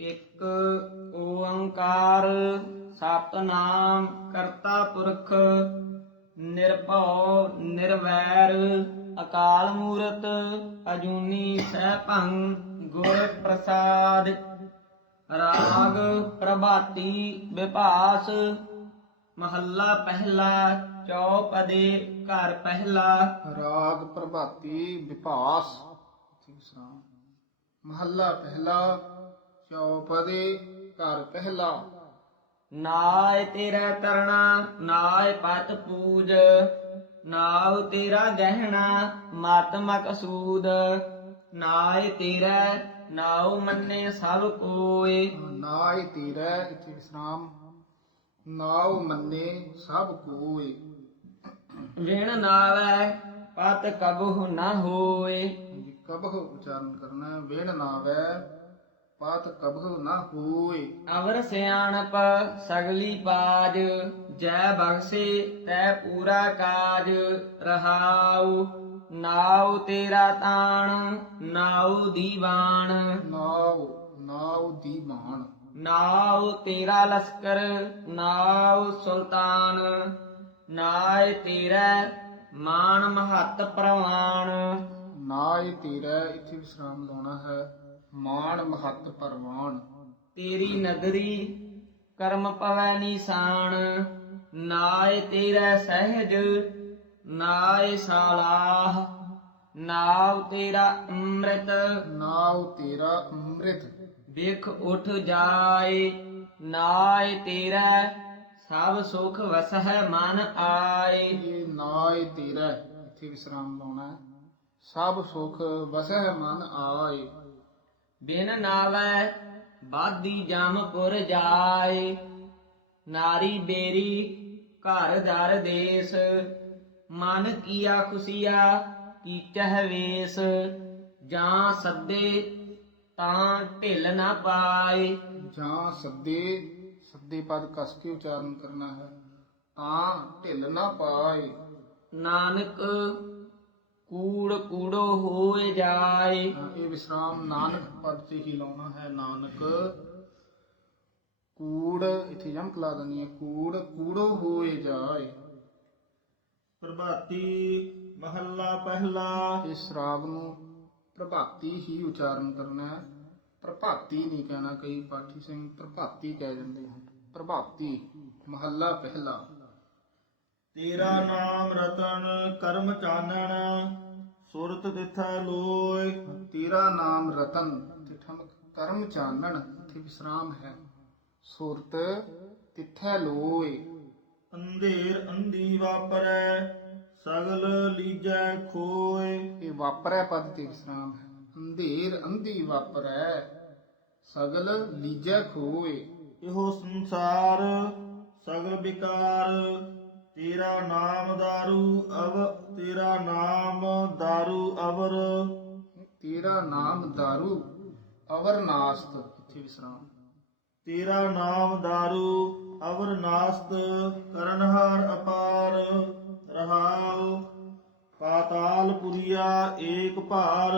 ਇੱਕ ਓੰਕਾਰ ਸਤਨਾਮ ਕਰਤਾ ਪੁਰਖ, ਨਿਰਭਉ, ਨਿਰਵੈਰ, ਅਕਾਲ ਮੂਰਤ, ਅਜੂਨੀ ਸੈਭੰ ਗੁਰ ਪ੍ਰਸਾਦ, ਰਾਗ ਪ੍ਰਭਾਤੀ ਵਿਭਾਸ ਮਹੱਲਾ ਪਹਿਲਾ, ਚੌਪਦੇ, ਘਰ ਪਹਿਲਾ। ਰਾਗ ਪ੍ਰਭਾਤੀ ਵਿਭਾਸ ਮਹੱਲਾ ਪਹਿਲਾ ਚੌਪਦੇ ਘਰ ਪਹਿਲਾ? ਨਾਇ ਤੇਰਾ ਤਰਣਾ ਨਾਇ ਪਤ ਪੂਜ ਨਾਉ ਤੇਰਾ ਗਹਿਣਾ ਮਤ ਮਕਸੂਦ ਨਾਇ ਤੇਰਾ ਨਾਉ ਮੰਨੇ ਸਭ ਕੋਏ। ਨਾਇ ਤੇਰਾ ਇੱਥੇ ਵਿਸਰਾਮ। ਨਾਉ ਮੰਨੇ ਸਭ ਕੋਏ। ਵਿਣ ਨਾਵੈ ਪਤ ਕਬਹੁ ਨਾ ਹੋਏ। ਕਬਹ ਉਚਾਰਨ ਕਰਨਾ ਹੈ। ਵੇਣ ਨਾਵੈ ਪਾਤ ਕਬਹ ਨਾ ਹੋਏ। ਅਵਰ ਸਿਆਣਪ ਸਗਲੀ ਬਾਜ ਜੈ ਬਖਸ਼ੇ ਤੈ ਪੂਰਾ ਕਾਜ ਰਹਾਉ ਨਾਉ ਤੇਰਾ ਤਾਣ ਨਾਉ ਦੀਵਾਨ। ਨਾਉ ਨਾਉ ਦੀ ਮਾਨ ਨਾਉ ਤੇਰਾ ਲਸਕਰ ਨਾਉ ਸੁਲਤਾਨ। ਨਾਇ ਤੇਰਾ ਮਾਨ ਮਹੱਤ ਪ੍ਰਵਾਨ। ਨਾਇ ਤੇਰਾ ਇੱਥੇ ਵਿਸਰਾਮ ਲਾਉਣਾ ਹੈ। ਮਾਨ ਮਹੱਤ ਪਰਵਾਨ ਤੇਰੀ ਨਦਰੀ ਕਰਮ ਪਵੈ ਨੀਸਾਨ। ਨਾਇ ਤੇਰਾ ਸਹਿਜ ਨਾਇ ਸਾਲਾਹ। ਨਾਉ ਤੇਰਾ ਅੰਮ੍ਰਿਤ। ਨਾਉ ਤੇਰਾ ਅੰਮ੍ਰਿਤ। ਵੇਖ ਉਠ ਜਾਏ। ਨਾਇ ਤੇਰਾ ਸਭ ਸੁਖ ਵਸਹਿ ਮਨ ਆਏ। ਇਹ ਤੇਰਾ ਇੱਥੇ ਵਿਸਰਾਮ ਲਾਉਣਾ ਸਭ ਸੁਖ ਵਸਹਿ ਮਨ ਆਏ। ਬਿਨ ਨਾਵੈ ਬਾਦੀ ਜਮਪੁਰ ਜਾਏ। ਨਾਰੀ ਬੇਰੀ ਘਰ ਦਰ ਦੇਸ। ਮਨ ਕੀਆ ਖੁਸ਼ੀਆ ਕੀਚਹਿ ਵੇਸ। ਜਾਂ ਸੱਦੇ ਤਾਂ ਢਿੱਲ ਨਾ ਪਾਏ। ਜਾਂ ਸੱਦੇ ਸੱਦੇ ਪਦ ਕਸ ਕੇ ਉਚਾਰਨ ਕਰਨਾ ਹੈ ਤਾਂ ਢਿੱਲ ਨਾ ਪਾਏ। ਨਾਨਕ ਕੂੜ ਕੂੜੋ ਹੋਏ ਜਾਏ। ਹਾਂ, ਇਹ ਵਿਸਰਾਮ ਨਾਨਕ ਪਦ ਤੇ ਹੀ ਲਾਉਣਾ ਹੈ ਨਾਨਕ। ਕੂੜ ਇੱਥੇ ਯਮਕ ਲਾ ਦੇਣੀ ਹੈ ਕੂੜ ਕੂੜੋ ਹੋਏ ਜਾਏ। ਪ੍ਰਭਾਤੀ ਮਹੱਲਾ ਪਹਿਲਾ। ਇਸ ਰਾਗ ਨੂੰ ਪ੍ਰਭਾਤੀ ਹੀ ਉਚਾਰਨ ਕਰਨਾ ਹੈ। ਪ੍ਰਭਾਤੀ ਨਹੀਂ ਕਹਿਣਾ ਕਈ ਪਾਠੀ ਸਿੰਘ ਪ੍ਰਭਾਤੀ ਕਹਿ ਜਾਂਦੇ ਹਨ। ਪ੍ਰਭਾਤੀ ਮਹੱਲਾ ਪਹਿਲਾ। ਤੇਰਾ ਨਾਮ ਰਤਨ ਕਰਮ ਚਾਨਣ ਸੁਰਤ ਦਿਥੈ ਲੋਇ। ਤੇਰਾ ਨਾਮ ਰਤਨ ਤੇ ਠਮਕ ਕਰਮ ਚਾਨਣ ਇੱਥੇ ਵਿਸਰਾਮ ਹੈ। ਸੁਰਤ ਤਿੱਥੈ ਲੋਏ ਅੰਧੇਰ ਅੰਧੀ ਵਾਪਰੈ ਸਗਲ ਲੀਜੈ ਖੋਏ ਇਹ ਵਾਪਰੈ ਪਦ ਤੇ ਵਿਸਰਾਮ ਹੈ। ਅੰਧੇਰ ਅੰਧੀ ਵਾਪਰੈ ਸਗਲ ਲੀਜੈ ਖੋਏ ਇਹੋ ਸੰਸਾਰ ਸਗਲ ਵਿਕਾਰ ਤੇਰਾ ਨਾਮ ਦਾਰੂ ਅਵ ਤੇਰਾ ਨਾਮ ਦਾਰੂ ਅਵਰ। ਤੇਰਾ ਨਾਮ दारू ਅਵਰਨਾਸਤ ਇੱਥੇ ਵਿਸਰਾਮ ਤੇਰਾ ਨਾਮ ਦਾਰੂ ਅਵਰ ਨਾਸਤ ਕਰਨਹਾਰ ਅਪਾਰ ਰਹਾਉ। ਪਾਤਾਲ ਪੁਰੀਆ ਏਕ ਭਾਰ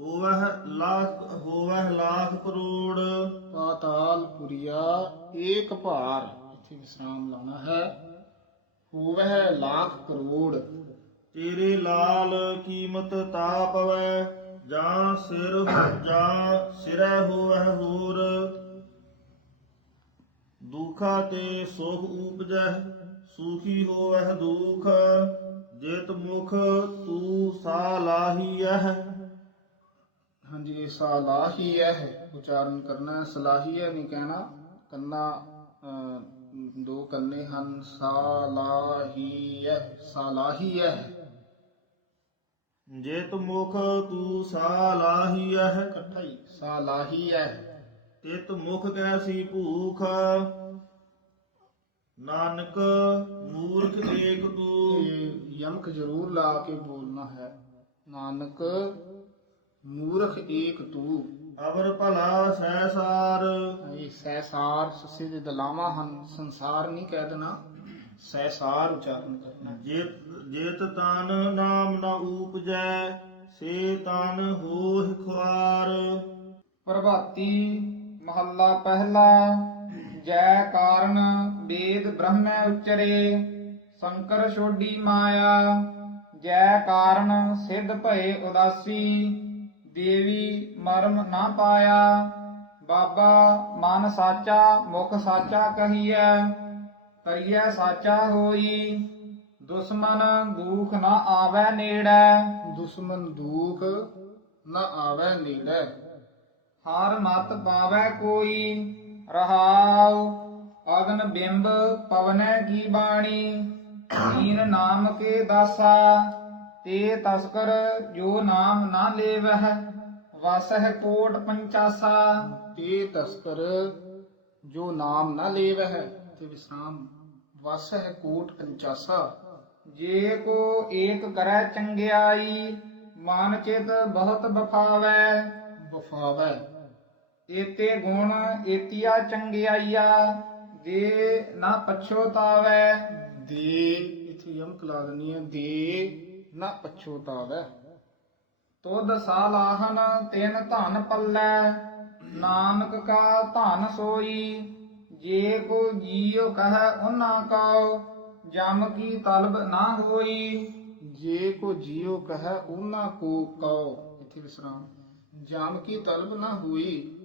ਹੋਵਹਿ ਲੱਖ ਹੋਵਹਿ ਲੱਖ ਕਰੋੜ। ਪਾਤਾਲ ਪੁਰੀਆ ਏਕ ਭਾਰ। ਇੱਥੇ ਵਿਸਰਾਮ ਲਾਉਣਾ ਹੈ। ਹੋਵਹਿ ਲੱਖ ਕਰੋੜ। ਤੇਰੇ ਲਾਲ ਕੀਮਤ ਤਾ ਪਵੈ ਜਾਂ ਸਿਰ ਜਾਂ ਸਿਰੈ ਹੋਵਹਿ ਹੋਰ। ਦੁਖਾ ਤੇ ਸੁਖ ਉਪਜੈ ਸੁਖੀ ਹੋਵਹਿ ਦੁਖ। ਜਿਤ ਮੁਖ ਤੂੰ ਸਾਲਾਹੀਐ ਹਾਂਜੀ ਇਹ ਸਲਾਹੀ ਹੈ ਉਚਾਰਨ ਕਰਨਾ ਹੈ ਸਲਾਹੀ ਹੈ ਨਹੀਂ ਕਹਿਣਾ। ਕੰਨਾ ਦੋ ਕੰਨੇ ਹਨ ਸਲਾਹੀ ਹੈ ਸਲਾਹੀ ਹੈ ਜਿਤ ਮੁਖ ਤੂੰ ਸਾਲਾਹੀਐ। ਇਕੱਠਾ ਹੀ ਸਲਾਹੀ ਹੈ ਤਿਤ ਮੁਖ ਕੈਸੀ ਭੂਖ ਨਾਨਕ ਮੂਰਖ ਏਕ ਤੂੰ। ਯਮਕ ਜ਼ਰੂਰ ਲਾ ਕੇ ਬੋਲਣਾ ਹੈ। ਨਾਨਕ ਮੂਰਖ ਏਕ ਤੂ। ਅਵਰ ਭਲਾ ਸਹਿਸਾਰ। ਇਹ ਸਹਿਸਾਰ ਸੱਸੇ ਦੇ ਦਲਾਵਾਂ ਹਨ ਸੰਸਾਰ ਨਹੀਂ ਕਹਿ ਦੇਣਾ। ਸਹਿਸਾਰ ਉਚਾਰਨ ਕਰਨਾ। ਜਿਤ ਜਿਤ ਤਨ ਨਾਮ ਨ ਊਪਜੈ ਸੇ ਤਨ ਹੋਹਿ ਖੁਆਰ। ਪ੍ਰਭਾਤੀ ਮਹੱਲਾ ਪਹਿਲਾ ਜੈ ਕਾਰਨ ਵੇਦ ਬ੍ਰਹਮੈ ਉਚਰੇ ਸ਼ੰਕਰ ਛੋਡੀ ਮਾਇਆ ਜੈ ਕਾਰਨ ਸਿੱਧ ਭਏ ਉਦਾਸੀ। ਦੇਵੀ ਮਰਮ ਨਾ ਪਾਇਆ ਬਾਬਾ ਮਨ ਸਾਚਾ ਮੁਖ ਸਾਚਾ ਕਹੀਐ ਕਰੀਐ ਸਾਚਾ ਹੋਈ ਦੁਸ਼ਮਨ ਦੁਖ ਨਾ ਆਵੈ ਨੇੜੈ। ਦੁਸ਼ਮਨ ਦੁਖ ਨਾ ਆਵੈ ਨੇੜੈ। ਹਰ ਮਤ ਪਾਵੈ ਕੋਈ ਰਹਾਉ ਅਗਨ ਬਿੰਬ ਪਵਨੈ ਕੀ ਬਾਣੀ। ਦੀਨ ਨਾਮ ਕੇ ਦਾਸਾ ਤੇ ਤਸਕਰ ਜੋ ਨਾਮ ਨਾ ਲੇਵਹਿ ਵਸਹਿ ਕੋਟ ਪੰਚਾਸਾ। ਤੇ ਤਸਕਰ ਜੋ ਨਾਮ ਨਾ ਲੇਵਹਿ ਤੇ ਵਿਸਰਾਮ ਵਸਹਿ ਕੋਟ ਪੰਚਾਸਾ। ਜੇ ਕੋ ਏਕ ਕਰੈ ਚੰਗਿਆਈ ਮਨ ਚਿਤ ਬਹੁਤ ਬਫਾਵੈ ਬਫਾਵੈ ਏਤੇ ਗੁਣ ਏਤੀਆ ਚੰਗਿਆਈਆ ਦੇ ਨਾ ਪਛੋਤਾਵੈ। ਦੇ ਇਥੇ ਯਮਕ ਲਾ ਦਨੀ ਹੈ ਦੇ ਨਾ ਪਛੋਤਾਵੈ ਤੁਧ ਸਾਲਾਹਨ ਤਿਨ ਧਨ ਪੱਲੈ, ਨਾਨਕ ਕਾ ਧਨ ਸੋਈ, ਜੇ ਕੋ ਜੀਉ ਕਹੈ ਉਹਨਾਂ ਕਉ, ਜਮ ਕੀ ਤਲਬ ਨਾ ਹੋਈ, ਜੇ ਕੋ ਜੀਉ ਕਹੈ ਉਹਨਾਂ ਕੋ ਕਉ। ਇਥੇ ਵਿਸਰਾਮ। ਜਮ ਕੀ ਤਲਬ ਨਾ ਹੋਈ,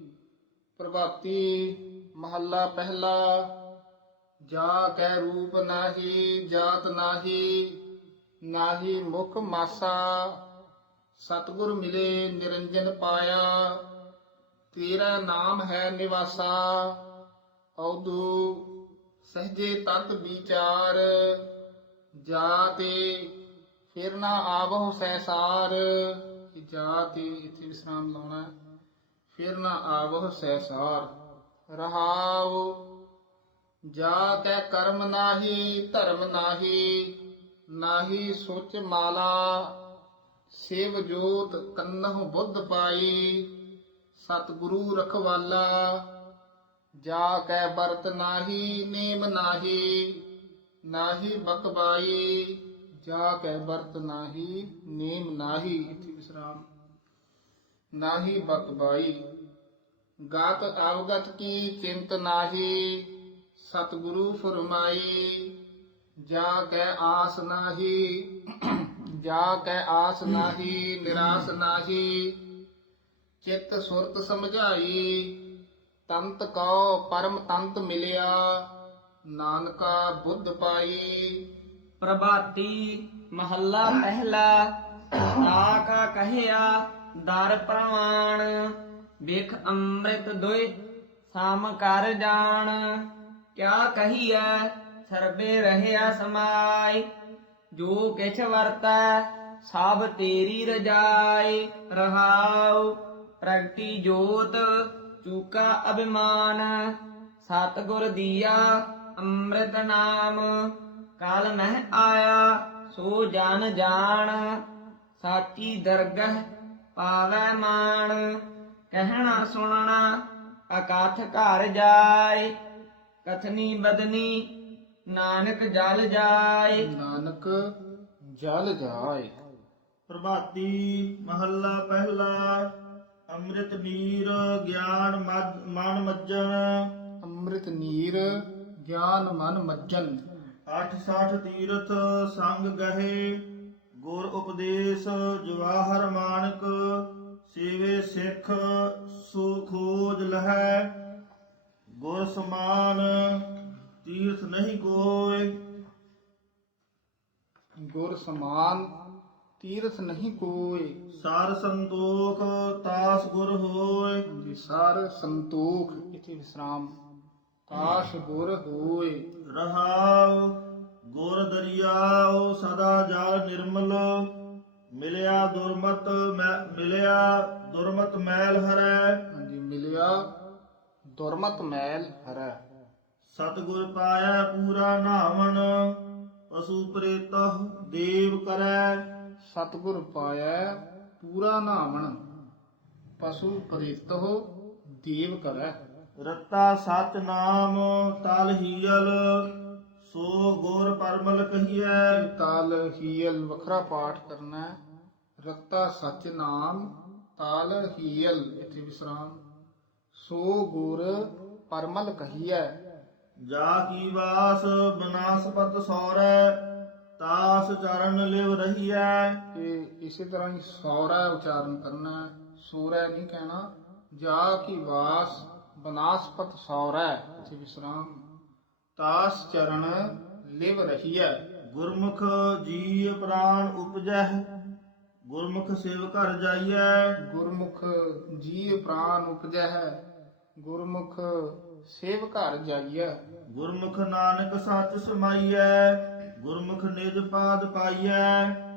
ਪ੍ਰਭਾਤੀ ਮਹੱਲਾ ਪਹਿਲਾ, ਜਾ ਕੈ ਰੂਪ ਨਾਹੀ, ਜਾਤ ਨਾਹੀ ਨਾਹੀ ਮੁਖ ਮਾਸਾ, ਸਤਿਗੁਰ ਮਿਲੇ ਨਿਰੰਜਨ ਪਾਇਆ, ਤੇਰਾ ਨਾਮ ਹੈ ਨਿਵਾਸਾ, ਔਦੂ ਸਹਜੇ ਤਤ ਵਿਚਾਰ, ਜਾਤੇ ਫਿਰ ਨਾ ਆਵਹੁ ਸੈਸਾਰ ਜਾਤੇ ਇਥੇ ਵਿਸਰਾਮ ਲਾਉਣਾ ਫਿਰ ਨਾ ਆਵਹੁ ਸੈਸਾਰ ਰਹਾਉ, ਜਾ ਕੈ ਕਰਮ ਨਾਹੀ, ਧਰਮ ਨਾਹੀ ਨਾਹੀ ਸੁਚ ਮਾਲਾ ਸਿਵ ਜੋਤ ਕੰਨਹੁ ਬੁੱਧ ਪਾਈ ਸਤਿਗੁਰੂ ਰਖਵਾਲਾ ਜਾ ਕੈ ਬਰਤ ਨਾਹੀ ਨੇਮ ਨਾਹੀ ਨਾਹੀ ਬਕਬਾਈ ਜਾ ਕੈ ਬਰਤ ਨਾਹੀ ਨੇਮ ਨਾਹੀ। ਇਥੇ ਵਿਸਰਾਮ। ਨਾਹੀ ਬਕਬਾਈ ਗਾਤ ਅਵਗਤ ਕੀ ਚਿੰਤ ਨਾਹੀ ਸਤਿਗੁਰੂ ਫਰਮਾਈ ਜਾ ਕੈ ਆਸ ਨਾਹੀ, ਜਾ ਕੈ ਆਸ ਨਾਹੀ, ਨਿਰਾਸ ਨਾਹੀ, ਚਿੱਤ ਸੁਰਤ ਸਮਝਾਈ, ਤੰਤ ਕਉ ਪਰਮ ਤੰਤ ਮਿਲਿਆ, ਨਾਨਕਾ ਬੁੱਧ ਪਾਈ। ਪ੍ਰਭਾਤੀ ਮਹੱਲਾ ਪਹਿਲਾ ਆਕਾ ਕਹਿਆ, ਦਰ ਪ੍ਰਮਾਣ, ਵੇਖ ਅੰਮ੍ਰਿਤ ਦੁਇ, ਸਾਮ ਕਰ ਜਾਣ, ਕਿਆ ਕਹੀਐ? ਸਰਬੇ ਰਹਿਆ ਸਮਾਈ, ਜੋ ਕਿਛ ਵਰਤੈ ਸਭ ਤੇਰੀ ਰਜਾਈ ਰਹਾਉ। ਪ੍ਰਗਟੀ ਜੋਤ ਚੂਕਾ ਅਭਿਮਾਨ, ਸਤਿਗੁਰ ਦੀਆ ਅੰਮ੍ਰਿਤ ਨਾਮ। ਕਾਲ ਮਹਿ ਆਇਆ, ਸੋ ਜਨ ਜਾਣ, ਸਾਚੀ ਦਰਗਹ ਪਾਵੈ ਮਾਣ। ਕਹਿਣਾ ਸੁਣਨਾ, ਅਕਾਥ ਘਰ ਜਾਏ, ਕਥਨੀ ਬਦਨੀ ਨਾਨਕ ਜਲ ਜਾਏ। ਨਾਨਕ ਜਲ ਜਾਏ। ਪ੍ਰਭਾਤੀ ਮਹੱਲਾ ਪਹਿਲਾ ਅੰਮ੍ਰਿਤ ਨੀਰ ਗਿਆਨ ਮਨ ਮੱਜਣ। ਅੰਮ੍ਰਿਤ ਨੀਰ ਗਿਆਨ ਮਨ ਮੱਜਨ 860 ਤੀਰਥ ਸੰਗ ਗਏ ਗੁਰ ਉਪਦੇਸ਼ ਜਵਾਹਰ ਮਾਨਕ ਸੇਵੇ ਸਿੱਖ ਸੋ ਖੋਜ ਲਹੈ। ਗੁਰ ਸਮਾਨ ਤੀਰਥ ਨਹੀਂ ਕੋਇ ਗੁਰ ਸਮਾਨ ਤੀਰਥ ਨਹੀਂ ਕੋਈ ਸਾਰ ਸੰਤੋਖ ਤਾਸ ਗੁਰ ਹੋਇ ਜੀ ਸਾਰ ਸੰਤੋਖ ਇਥੇ ਵਿਸਰਾਮ। ਕਾਸ਼ ਗੁਰ ਹੋਏ। ਰਹਾਉ ਗੁਰ ਦਰਿਆਉ ਸਦਾ ਜਲ ਨਿਰਮਲ। ਮਿਲਿਆ ਦੁਰਮਤ ਮਿਲਿਆ ਦੁਰਮਤ ਮੈਲ ਹਰੈ। ਹਾਂਜੀ ਮਿਲਿਆ ਦੁਰਮਤ ਮੈਲ ਹਰੈ। ਸਤਿਗੁਰ ਪਾਇਆ ਪੂਰਾ ਨਾਵਣ ਪਸ਼ੂ ਪ੍ਰੇਤਹ ਦੇਵ ਕਰੈ। ਸਤਿਗੁਰ ਪਾਇਆ ਪੂਰਾ ਨਾਵਣ ਪਸ਼ੂ ਪ੍ਰੀਤੋ ਦੇਵ ਕਰੈ। ਰਤਾ ਸਚ ਨਾਮ ਤਲ ਹੀਲ ਸੋ ਗੁਰ ਪਰਮਲ ਕਹੀਐ। ਤਾਲ ਹੀਲ ਵੱਖਰਾ ਪਾਠ ਕਰਨਾ। ਰਤਾ ਸਚ ਨਾਮ ਤਾਲ ਹੀਲ ਇਥੇ ਵਿਸਰਾਮ। ਸੋ ਗੁਰ ਪਰਮਲ ਕਹੀਐ। ਜਾ ਕੀ ਵਾਸ ਬਨਾਸਪਤ ਸੌਰੈ ਤਾਸ ਚਰਨ ਲਿਵ ਰਹੀਐ। ਇਹ ਇਸੇ ਤਰ੍ਹਾਂ ਹੀ ਸੌਰਾ ਉਚਾਰਨ ਕਰਨਾ ਹੈ। ਸੂਰੈ ਨਹੀਂ ਕਹਿਣਾ ਜਾ ਕੀ ਵਾਸ ਬਨਾਸਪਤ ਸੌਰੈ ਇਥੇ ਵਿਸਰਾਮ। ਤਾਸ ਚਰਨ ਲਿਵ ਰਹੀਐ। ਗੁਰਮੁਖ ਜੀ ਪ੍ਰਾਨ ਉਪਜੈ ਗੁਰਮੁਖ ਸੇਵ ਘਰ ਜਾਈਐ। ਗੁਰਮੁਖ ਜੀ ਪ੍ਰਾਨ ਉਪਜੈ ਹੈ ਗੁਰਮੁਖ ਸੇਵ ਘਰ ਜਾਈਐ। ਗੁਰਮੁਖ ਨਾਨਕ ਸੱਚ ਸਮਾਈਐ ਗੁਰਮੁਖ ਨਿਜ ਪਾਦ ਪਾਈਐ।